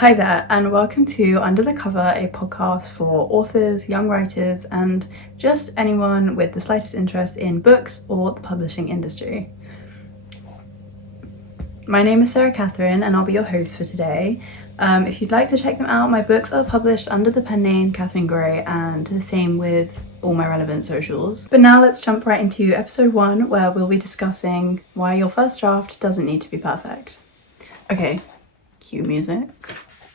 Hi there, and welcome to Under the Cover, a podcast for authors, young writers, and just anyone with the slightest interest in books or the publishing industry. My name is Sarah Catherine, and I'll be your host for today. If you'd like to check them out, my books are published under the pen name Catherine Gray, and the same with all my relevant socials. But now let's jump right into episode 1, where we'll be discussing why your first draft doesn't need to be perfect. Okay, cue music.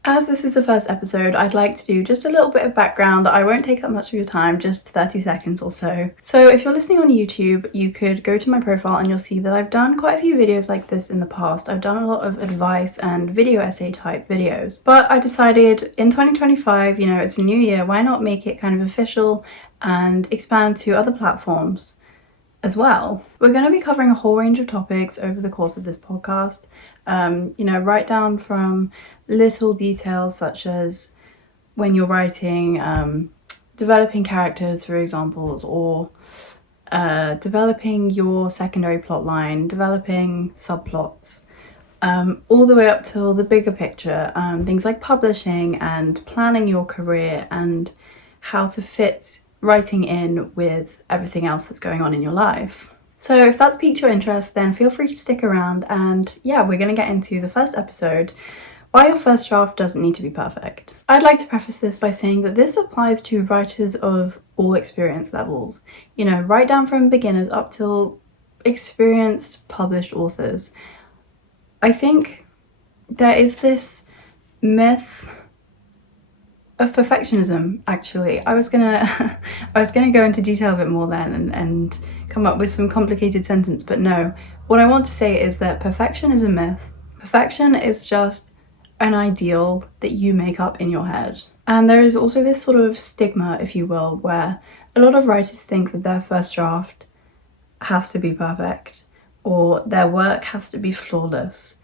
As this is the first episode, I'd like to do just a little bit of background. I won't take up much of your time, just 30 seconds or so. So if you're listening on YouTube, you could go to my profile and you'll see that I've done quite a few videos like this in the past. I've done a lot of advice and video essay type videos. But I decided in 2025, it's a new year, why not make it kind of official and expand to other platforms as well. We're going to be covering a whole range of topics over the course of this podcast, right down from little details such as when you're writing, developing characters, for examples, or developing your secondary plot line, developing subplots, all the way up till the bigger picture, things like publishing and planning your career and how to fit writing in with everything else that's going on in your life. So if that's piqued your interest, then feel free to stick around, and yeah, we're going to get into the first episode, why your first draft doesn't need to be perfect. I'd like to preface this by saying that this applies to writers of all experience levels, right down from beginners up till experienced published authors. I think there is this myth of perfectionism, actually. I was gonna go into detail a bit more then and come up with some complicated sentence, but no. What I want to say is that perfection is a myth. Perfection is just an ideal that you make up in your head. And there is also this sort of stigma, if you will, where a lot of writers think that their first draft has to be perfect, or their work has to be flawless,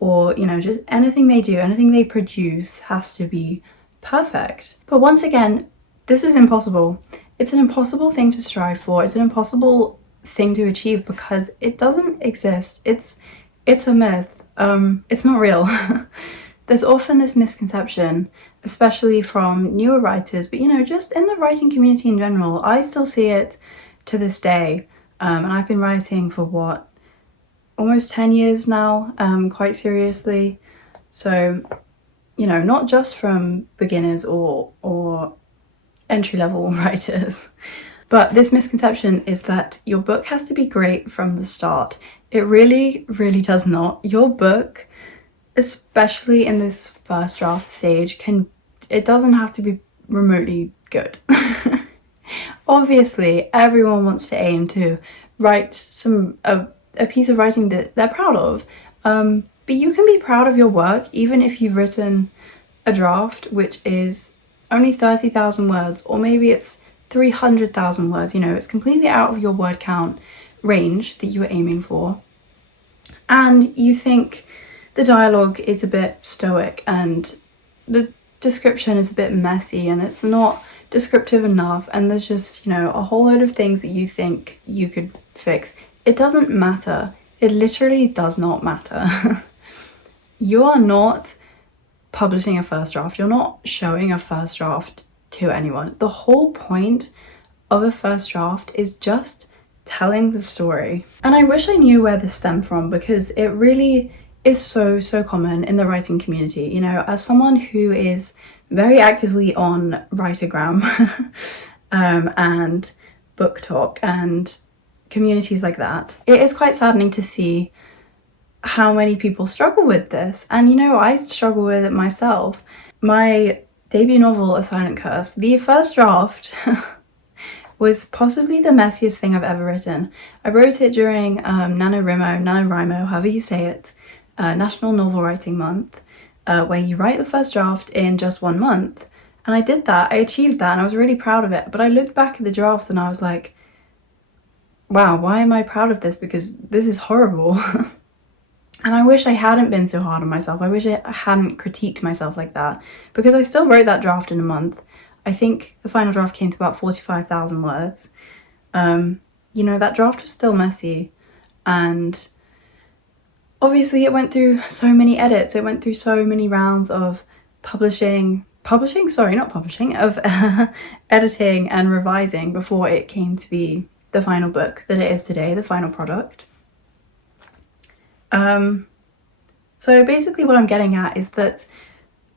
or, just anything they do, anything they produce has to be perfect. But once again, this is impossible. It's an impossible thing to strive for. It's an impossible thing to achieve because it doesn't exist. It's a myth. It's not real. There's often this misconception, especially from newer writers, but just in the writing community in general. I still see it to this day, and I've been writing for almost 10 years now, quite seriously. So not just from beginners or entry-level writers. But this misconception is that your book has to be great from the start. It really, really does not. Your book, especially in this first draft stage, it doesn't have to be remotely good. Obviously, everyone wants to aim to write a piece of writing that they're proud of. But you can be proud of your work even if you've written a draft which is only 30,000 words, or maybe it's 300,000 words. It's completely out of your word count range that you were aiming for. And you think the dialogue is a bit stoic and the description is a bit messy and it's not descriptive enough, and there's just, a whole load of things that you think you could fix. It doesn't matter. It literally does not matter. You are not publishing a first draft. You're not showing a first draft to anyone. The whole point of a first draft is just telling the story. And I wish I knew where this stemmed from, because it really is so common in the writing community. As someone who is very actively on Writergram and Book Talk and communities like that, it is quite saddening to see how many people struggle with this. And I struggle with it myself. My debut novel, A Silent Curse, the first draft was possibly the messiest thing I've ever written. I wrote it during NaNoWriMo, however you say it, National Novel Writing Month, where you write the first draft in just 1 month. And I did that, I achieved that, and I was really proud of it. But I looked back at the draft and I was like, wow, why am I proud of this? Because this is horrible. And I wish I hadn't been so hard on myself. I wish I hadn't critiqued myself like that, because I still wrote that draft in a month. I think the final draft came to about 45,000 words. That draft was still messy, and obviously it went through so many edits. It went through so many rounds of of editing and revising before it came to be the final book that it is today, the final product. So basically what I'm getting at is that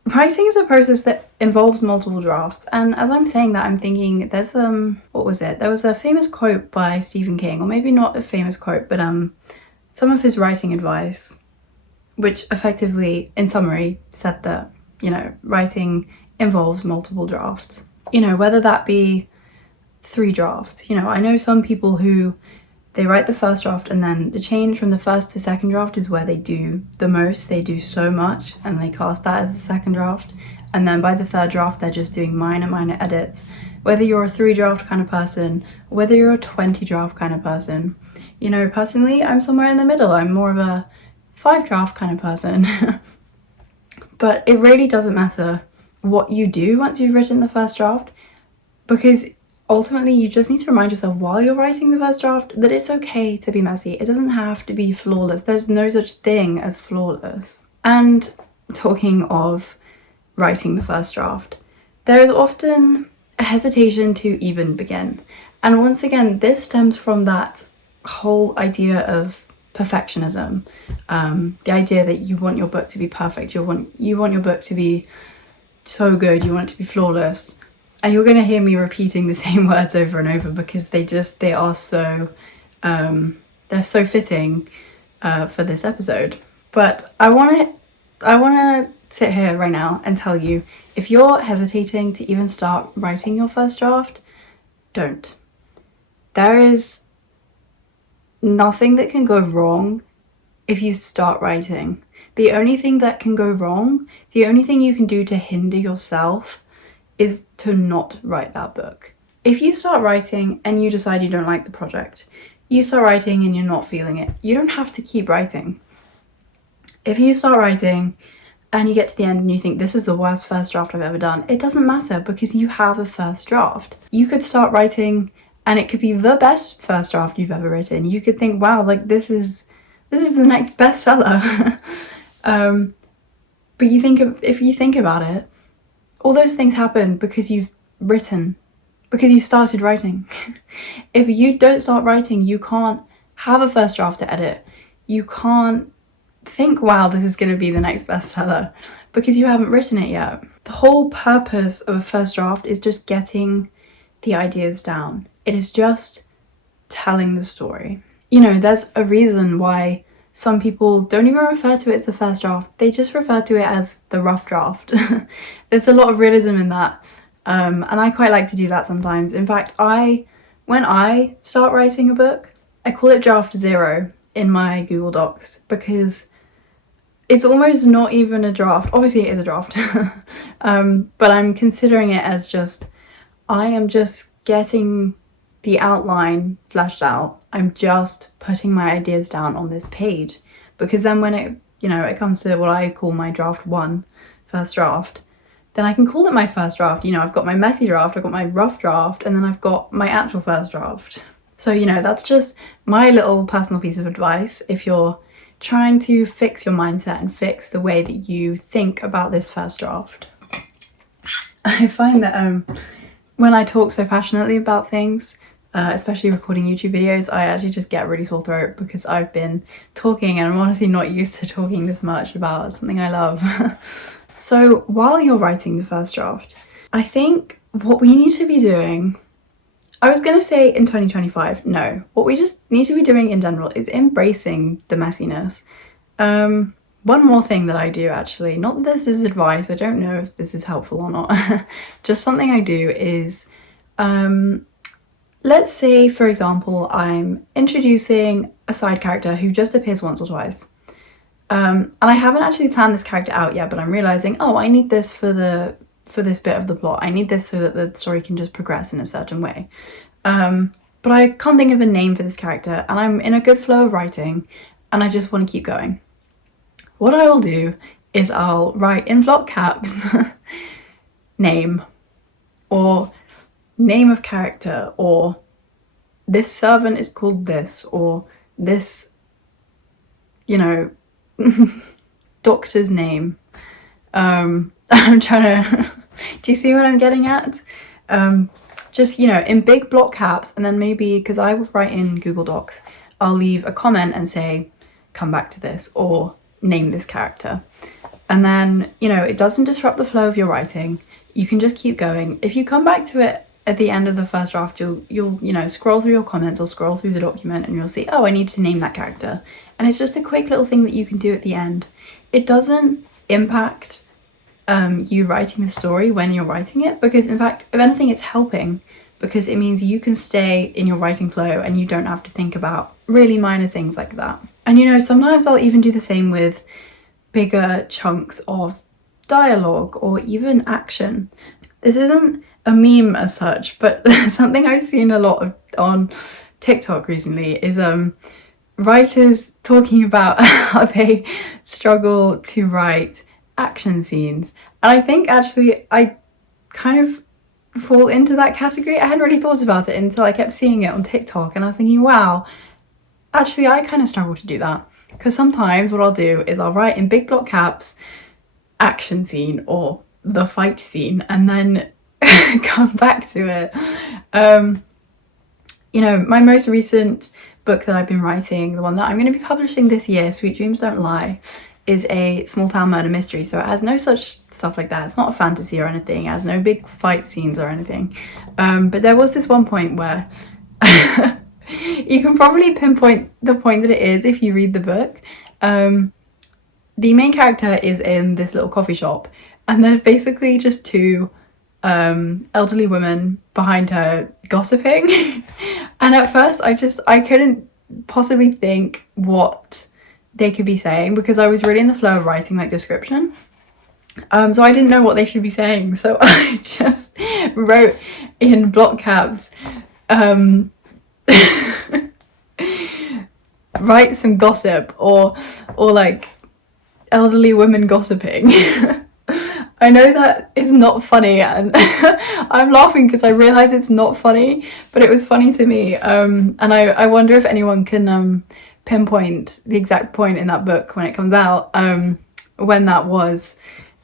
writing is a process that involves multiple drafts, and as I'm saying that, I'm thinking there's what was it? There was a famous quote by Stephen King, or maybe not a famous quote, but some of his writing advice, which effectively, in summary, said that, you know, writing involves multiple drafts. You know, whether that be 3 drafts. You know, I know some people who they write the first draft and then the change from the first to second draft is where they do the most. They do so much and they cast that as the second draft. And then by the third draft, they're just doing minor edits. Whether you're a 3 draft kind of person, or whether you're a 20 draft kind of person. You know, personally, I'm somewhere in the middle. I'm more of a 5 draft kind of person. But it really doesn't matter what you do once you've written the first draft, because ultimately you just need to remind yourself while you're writing the first draft that it's okay to be messy. It doesn't have to be flawless. There's no such thing as flawless. And talking of writing the first draft, there is often a hesitation to even begin. And once again, this stems from that whole idea of perfectionism, the idea that you want your book to be perfect, you want your book to be so good, you want it to be flawless. And you're going to hear me repeating the same words over and over because they are so they're so fitting for this episode. But I want to sit here right now and tell you, if you're hesitating to even start writing your first draft, don't. There is nothing that can go wrong if you start writing. The only thing that can go wrong, the only thing you can do to hinder yourself is to not write that book. If you start writing and you decide you don't like the project, you start writing and you're not feeling it, you don't have to keep writing. If you start writing and you get to the end and you think this is the worst first draft I've ever done, it doesn't matter because you have a first draft. You could start writing and it could be the best first draft you've ever written. You could think, wow, like this is the next bestseller. But if you think about it, all those things happen because you've written, because you started writing. If you don't start writing, you can't have a first draft to edit. You can't think, wow, this is going to be the next bestseller, because you haven't written it yet. The whole purpose of a first draft is just getting the ideas down. It is just telling the story. You know, there's a reason why some people don't even refer to it as the first draft. They just refer to it as the rough draft. There's a lot of realism in that. And I quite like to do that sometimes. In fact, when I start writing a book, I call it draft 0 in my Google Docs, because it's almost not even a draft. Obviously it is a draft. But I'm considering it as I am just getting the outline fleshed out. I'm just putting my ideas down on this page, because then when it comes to what I call my draft 1, first draft, then I can call it my first draft. You know, I've got my messy draft, I've got my rough draft, and then I've got my actual first draft. So, you know, that's just my little personal piece of advice if you're trying to fix your mindset and fix the way that you think about this first draft. I find that when I talk so passionately about things, especially recording YouTube videos, I actually just get a really sore throat because I've been talking and I'm honestly not used to talking this much about something I love. So while you're writing the first draft, I think what we need to be doing, I was going to say in 2025, no, what we just need to be doing in general is embracing the messiness. One more thing that I do, actually, not that this is advice, I don't know if this is helpful or not, just something I do is, let's say, for example, I'm introducing a side character who just appears once or twice. And I haven't actually planned this character out yet, but I'm realizing, oh, I need this for this bit of the plot. I need this so that the story can just progress in a certain way. But I can't think of a name for this character, and I'm in a good flow of writing, and I just want to keep going. What I will do is I'll write in block caps name, or name of character, or this servant is called this, or this, you know, doctor's name, I'm trying to, do you see what I'm getting at? Just, you know, in big block caps, and then maybe, because I will write in Google Docs, I'll leave a comment and say, come back to this, or name this character. And then, you know, it doesn't disrupt the flow of your writing. You can just keep going. If you come back to it at the end of the first draft, you'll you know, scroll through your comments or scroll through the document and you'll see, oh, I need to name that character. And it's just a quick little thing that you can do at the end. It doesn't impact you writing the story when you're writing it, because in fact, if anything, it's helping, because it means you can stay in your writing flow and you don't have to think about really minor things like that. And you know, sometimes I'll even do the same with bigger chunks of dialogue or even action. This isn't a meme as such, but something I've seen a lot of on TikTok recently is writers talking about how they struggle to write action scenes. And I think actually I kind of fall into that category. I hadn't really thought about it until I kept seeing it on TikTok, and I was thinking, wow, actually I kind of struggle to do that. Because sometimes what I'll do is I'll write in big block caps, action scene or the fight scene, and then come back to it. You know, my most recent book that I've been writing, the one that I'm going to be publishing this year, Sweet Dreams Don't Lie, is a small town murder mystery, so it has no such stuff like that. It's not a fantasy or anything, it has no big fight scenes or anything. But there was this one point where you can probably pinpoint the point that it is if you read the book. The main character is in this little coffee shop, and there's basically just two elderly women behind her gossiping. And at first I couldn't possibly think what they could be saying, because I was really in the flow of writing like description. So I didn't know what they should be saying, so I just wrote in block caps, write some gossip, or like elderly women gossiping. I know that is not funny, and I'm laughing because I realise it's not funny, but it was funny to me. And I wonder if anyone can pinpoint the exact point in that book when it comes out, when that was.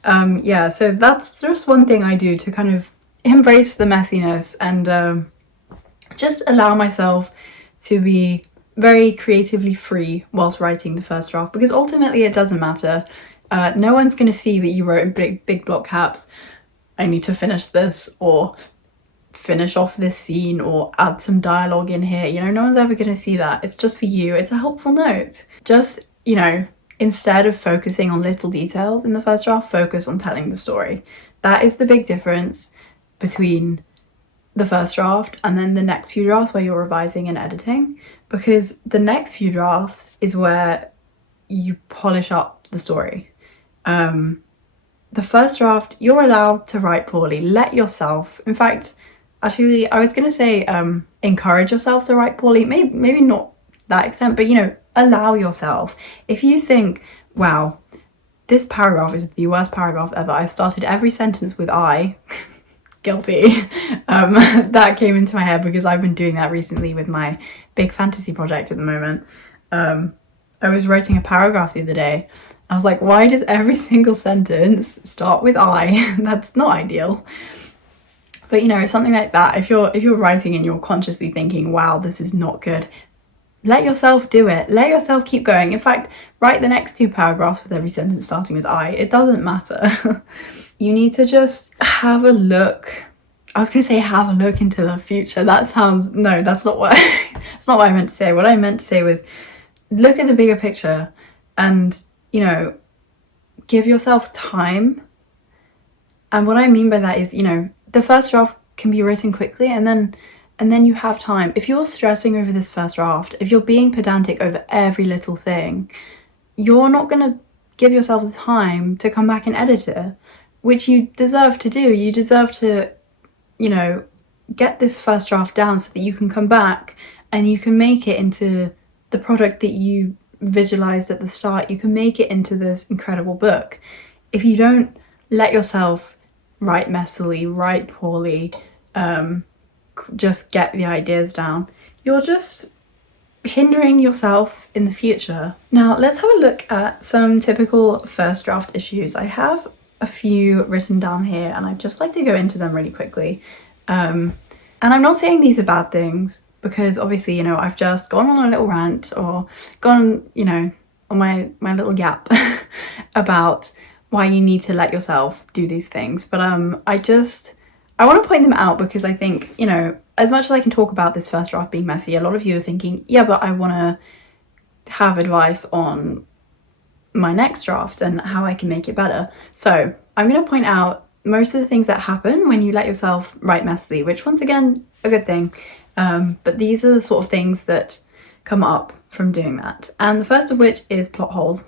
Yeah, so that's just one thing I do to kind of embrace the messiness and just allow myself to be very creatively free whilst writing the first draft, because ultimately it doesn't matter. No one's going to see that you wrote in big block caps, I need to finish this, or finish off this scene, or add some dialogue in here. You know, no one's ever going to see that. It's just for you. It's a helpful note. Just, you know, instead of focusing on little details in the first draft, focus on telling the story. That is the big difference between the first draft and then the next few drafts where you're revising and editing, because the next few drafts is where you polish up the story. The first draft, you're allowed to write poorly. Let yourself, in fact, actually, I was going to say encourage yourself to write poorly. Maybe not that extent, but, you know, allow yourself. If you think, wow, this paragraph is the worst paragraph ever, I've started every sentence with I, guilty. That came into my head because I've been doing that recently with my big fantasy project at the moment. I was writing a paragraph the other day. I was like, why does every single sentence start with I? That's not ideal. But, you know, something like that, if you're writing and you're consciously thinking, wow, this is not good, let yourself do it. Let yourself keep going. In fact, write the next two paragraphs with every sentence starting with I. It doesn't matter. You need to just have a look. I was going to say have a look into the future. That sounds, no, that's not what that's not what I meant to say. What I meant to say was look at the bigger picture and, you know, give yourself time. And what I mean by that is, you know, the first draft can be written quickly, and then you have time. If you're stressing over this first draft, if you're being pedantic over every little thing, you're not going to give yourself the time to come back and edit it, which you deserve to do. You deserve to, you know, get this first draft down so that you can come back and you can make it into the product that you visualized at the start. You can make it into this incredible book. If you don't let yourself write messily, write poorly, just get the ideas down, you're just hindering yourself in the future. Now let's have a look at some typical first draft issues. I have a few written down here, and I'd just like to go into them really quickly. And I'm not saying these are bad things, because obviously, you know, I've just gone on a little rant or gone, you know, on my little yap about why you need to let yourself do these things. But I want to point them out because I think, you know, as much as I can talk about this first draft being messy, a lot of you are thinking, yeah, but I want to have advice on my next draft and how I can make it better. So I'm going to point out most of the things that happen when you let yourself write messily, which once again, a good thing. But these are the sort of things that come up from doing that. And the first of which is plot holes.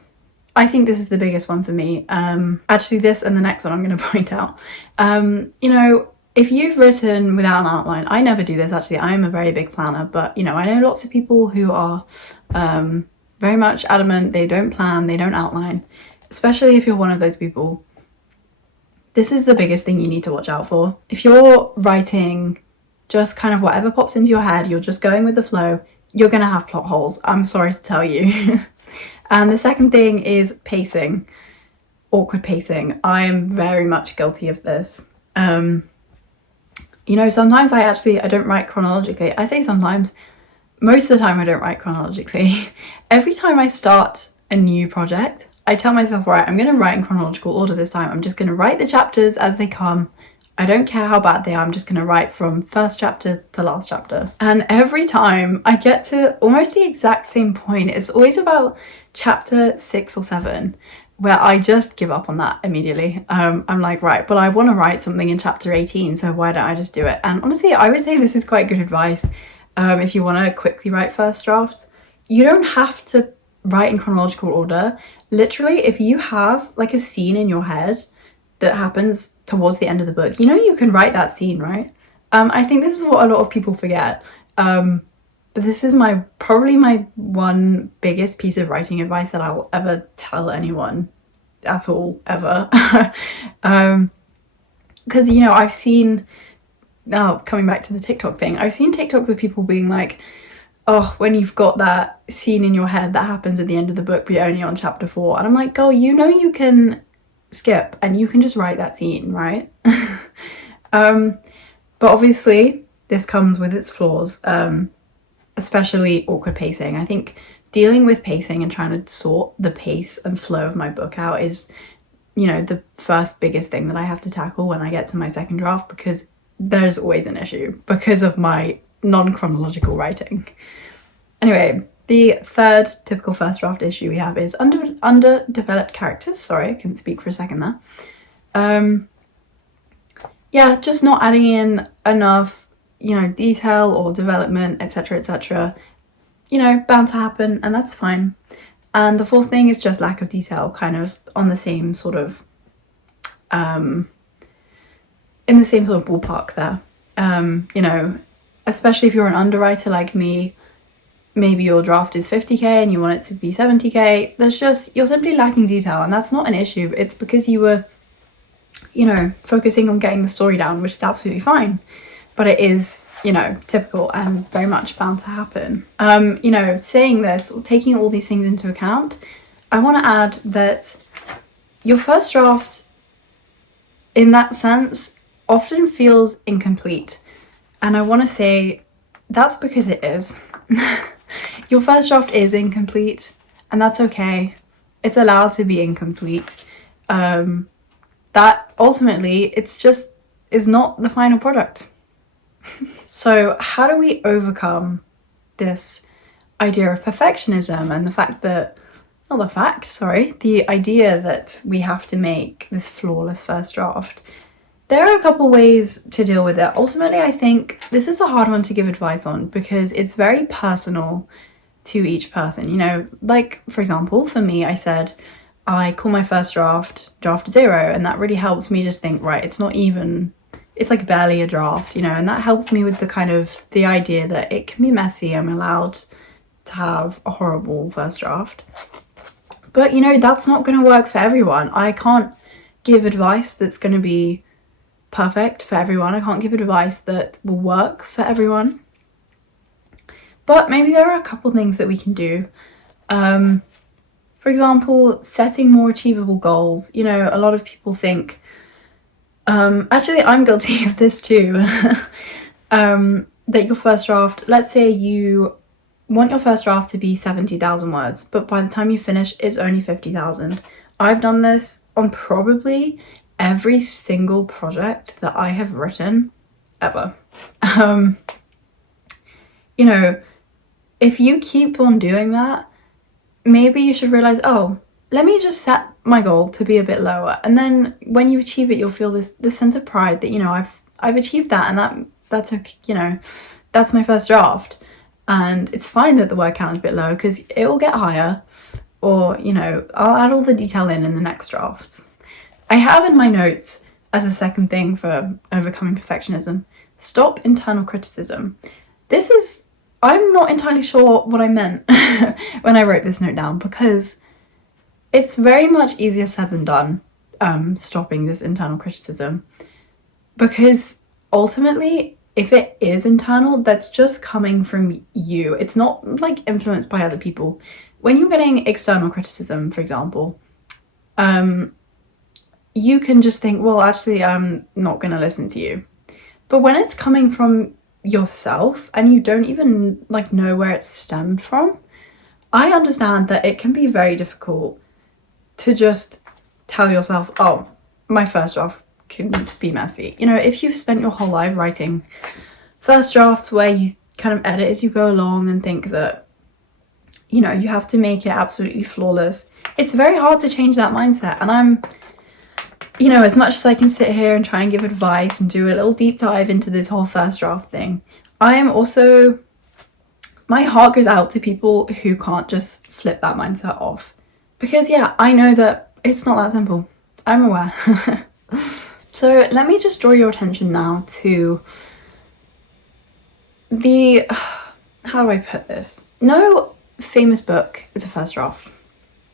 I think this is the biggest one for me. Actually, this and the next one I'm going to point out. You know, if you've written without an outline, I never do this actually, I'm a very big planner, but you know, I know lots of people who are very much adamant, they don't plan, they don't outline, especially if you're one of those people. This is the biggest thing you need to watch out for. If you're writing just kind of whatever pops into your head, you're just going with the flow, you're gonna have plot holes, I'm sorry to tell you. And the second thing is pacing, awkward pacing. I am very much guilty of this. You know, sometimes I don't write chronologically. I say sometimes, most of the time I don't write chronologically. Every time I start a new project, I tell myself, right, I'm going to write in chronological order this time. I'm just going to write the chapters as they come. I don't care how bad they are, I'm just going to write from first chapter to last chapter. And every time I get to almost the exact same point, it's always about chapter 6 or 7, where I just give up on that immediately. I'm like, right, but I want to write something in chapter 18, so why don't I just do it? And honestly, I would say this is quite good advice. If you want to quickly write first drafts, you don't have to write in chronological order. Literally, if you have like a scene in your head that happens towards the end of the book, you know, you can write that scene, right? I think this is what a lot of people forget. But this is probably my one biggest piece of writing advice that I'll ever tell anyone at all, ever. Because, you know, I've seen, now coming back to the TikTok thing, I've seen TikToks of people being like, oh, when you've got that scene in your head that happens at the end of the book, but you're only on chapter 4. And I'm like, girl, you know you can skip and you can just write that scene, right? But obviously this comes with its flaws, especially awkward pacing. I think dealing with pacing and trying to sort the pace and flow of my book out is, you know, the first biggest thing that I have to tackle when I get to my second draft, because there's always an issue because of my non-chronological writing. Anyway, the third typical first draft issue we have is underdeveloped characters. Sorry, I couldn't speak for a second there. Yeah, just not adding in enough, you know, detail or development, etc, etc. You know, bound to happen, and that's fine. And the fourth thing is just lack of detail, kind of on the same sort of in the same sort of ballpark there. You know, especially if you're an underwriter like me, maybe your draft is 50k and you want it to be 70k. You're simply lacking detail, and that's not an issue. It's because you were, you know, focusing on getting the story down, which is absolutely fine. But it is, you know, typical and very much bound to happen. You know, saying this, or taking all these things into account, I want to add that your first draft, in that sense, often feels incomplete. And I want to say that's because it is. Your first draft is incomplete, and that's okay. It's allowed to be incomplete. That ultimately, is not the final product. So how do we overcome this idea of perfectionism and the idea that we have to make this flawless first draft? There are a couple ways to deal with it. Ultimately, I think this is a hard one to give advice on because it's very personal to each person. You know, like, for example, for me, I said I call my first draft 0, and that really helps me just think, right, it's like barely a draft, you know, and that helps me with the idea that it can be messy. I'm allowed to have a horrible first draft. But, you know, that's not going to work for everyone. I can't give advice that's going to be perfect for everyone. I can't give advice that will work for everyone. But maybe there are a couple things that we can do. For example, setting more achievable goals. You know, a lot of people think, actually I'm guilty of this too, that your first draft, let's say you want your first draft to be 70,000 words, but by the time you finish, it's only 50,000. I've done this on probably every single project that I have written ever. You know, if you keep on doing that, maybe you should realize, oh, let me just set my goal to be a bit lower, and then when you achieve it, you'll feel this sense of pride that, you know, I've achieved that, and that's okay, you know, that's my first draft. And it's fine that the word count is a bit low, because it will get higher, or, you know, I'll add all the detail in the next drafts. I have in my notes, as a second thing for overcoming perfectionism, stop internal criticism. This is, I'm not entirely sure what I meant when I wrote this note down, because it's very much easier said than done, stopping this internal criticism, because ultimately, if it is internal, that's just coming from you. It's not like influenced by other people. When you're getting external criticism, for example, you can just think, well, actually, I'm not going to listen to you. But when it's coming from yourself and you don't even like know where it stemmed from, I understand that it can be very difficult to just tell yourself, oh, my first draft can be messy. You know, if you've spent your whole life writing first drafts where you kind of edit as you go along and think that, you know, you have to make it absolutely flawless, it's very hard to change that mindset. And I'm, you know, as much as I can sit here and try and give advice and do a little deep dive into this whole first draft thing, I am also, my heart goes out to people who can't just flip that mindset off. Because yeah, I know that it's not that simple. I'm aware. So let me just draw your attention now to the, how do I put this? No famous book is a first draft,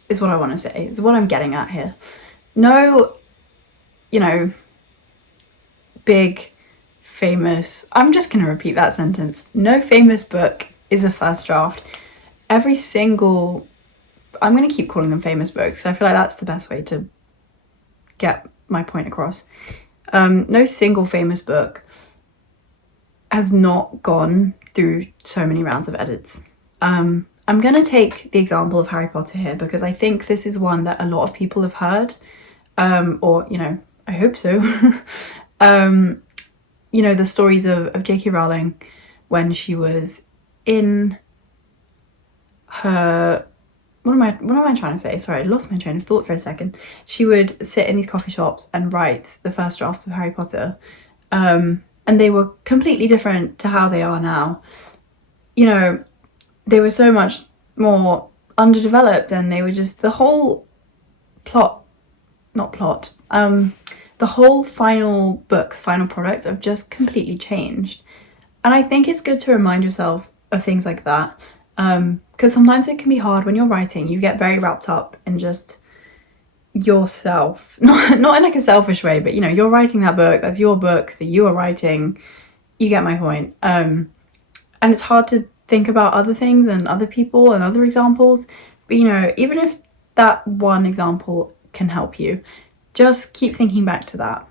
is what I want to say, is what I'm getting at here. No, you know, big, famous, I'm just going to repeat that sentence. No famous book is a first draft. Every single, I'm going to keep calling them famous books. I feel like that's the best way to get my point across. No single famous book has not gone through so many rounds of edits. I'm going to take the example of Harry Potter here, because I think this is one that a lot of people have heard, or, you know, I hope so. You know, the stories of J.K. Rowling when she was in her, what am I trying to say? Sorry, I lost my train of thought for a second. She would sit in these coffee shops and write the first drafts of Harry Potter. And they were completely different to how they are now. You know, they were so much more underdeveloped, and they were just, the whole the whole final products have just completely changed. And I think it's good to remind yourself of things like that. Because sometimes it can be hard when you're writing. You get very wrapped up in just yourself, not in like a selfish way, but you know, you're writing that book, that's your book that you are writing. You get my point. And it's hard to think about other things and other people and other examples, but you know, even if that one example can help you, just keep thinking back to that.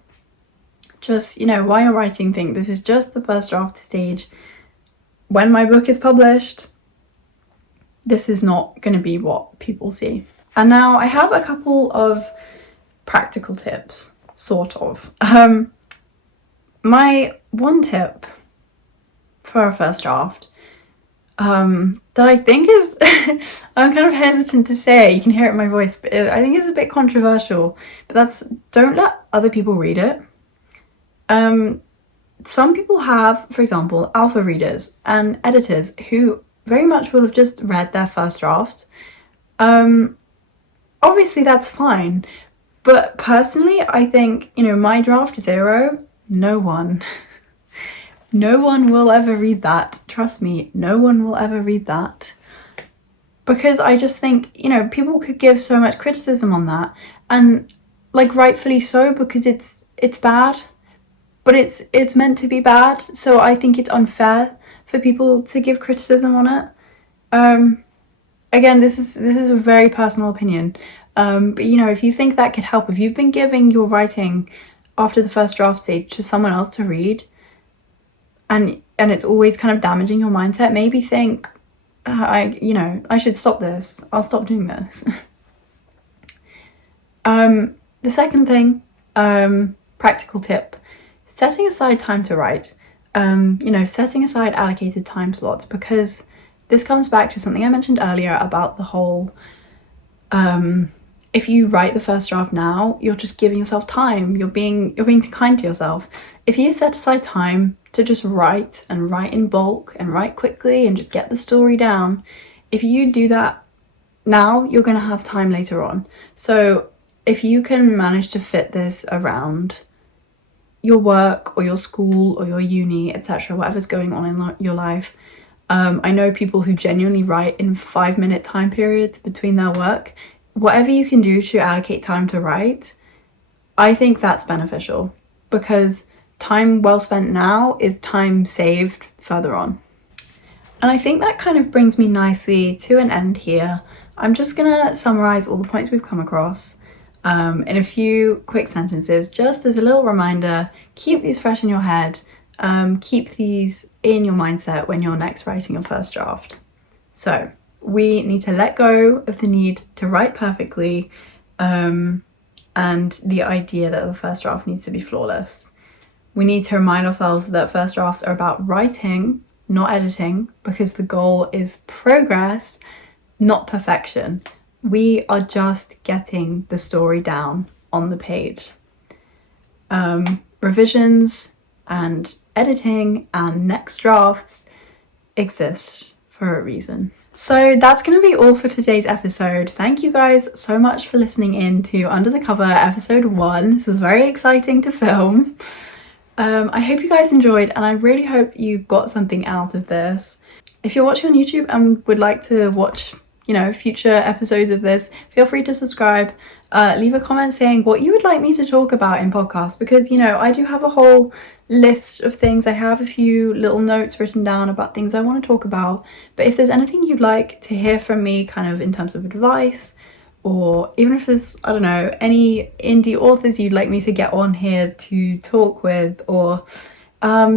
Just, you know, while you're writing, think this is just the first draft stage. When my book is published, this is not going to be what people see. And now I have a couple of practical tips, sort of. My one tip for a first draft, that I think is, I'm kind of hesitant to say, you can hear it in my voice, but I think it's a bit controversial, but that's, don't let other people read it. Some people have, for example, alpha readers and editors who very much will have just read their first draft. Obviously that's fine, but personally I think, you know, my draft 0, no one will ever read that. Trust me, no one will ever read that. Because I just think, you know, people could give so much criticism on that, and like rightfully so, because it's bad, but it's meant to be bad. So I think it's unfair for people to give criticism on it. again, this is a very personal opinion. But you know, if you think that could help, if you've been giving your writing after the first draft stage to someone else to read, and it's always kind of damaging your mindset, maybe think, I should stop this. I'll stop doing this. The second thing, practical tip, setting aside time to write. Setting aside allocated time slots, because this comes back to something I mentioned earlier about the whole, if you write the first draft now, you're just giving yourself time. You're being too kind to yourself. If you set aside time to just write and write in bulk and write quickly and just get the story down, if you do that now, you're going to have time later on. So if you can manage to fit this around your work or your school or your uni, etc., whatever's going on in your life. I know people who genuinely write in 5-minute time periods between their work. Whatever you can do to allocate time to write, I think that's beneficial, because time well spent now is time saved further on. And I think that kind of brings me nicely to an end here. I'm just gonna summarize all the points we've come across in a few quick sentences, just as a little reminder. Keep these fresh in your head, keep these in your mindset when you're next writing your first draft. So we need to let go of the need to write perfectly, and the idea that the first draft needs to be flawless. We need to remind ourselves that first drafts are about writing, not editing, because the goal is progress, not perfection. We are just getting the story down on the page. Revisions and editing and next drafts exist for a reason. So that's going to be all for today's episode. Thank you guys so much for listening in to Under the Cover episode 1. This was very exciting to film. I hope you guys enjoyed, and I really hope you got something out of this. If you're watching on YouTube and would like to watch, future episodes of this, feel free to subscribe. Leave a comment saying what you would like me to talk about in podcasts, because I do have a whole list of things. I have a few little notes written down about things I want to talk about, but if there's anything you'd like to hear from me kind of in terms of advice, or even if there's, I don't know, any indie authors you'd like me to get on here to talk with, or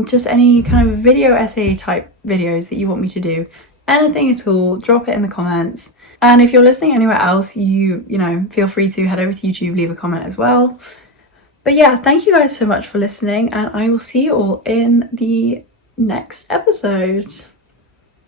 just any kind of video essay type videos that you want me to do, anything at all, drop it in the comments. And if you're listening anywhere else, you feel free to head over to YouTube, leave a comment as well. But yeah, thank you guys so much for listening, and I will see you all in the next episode.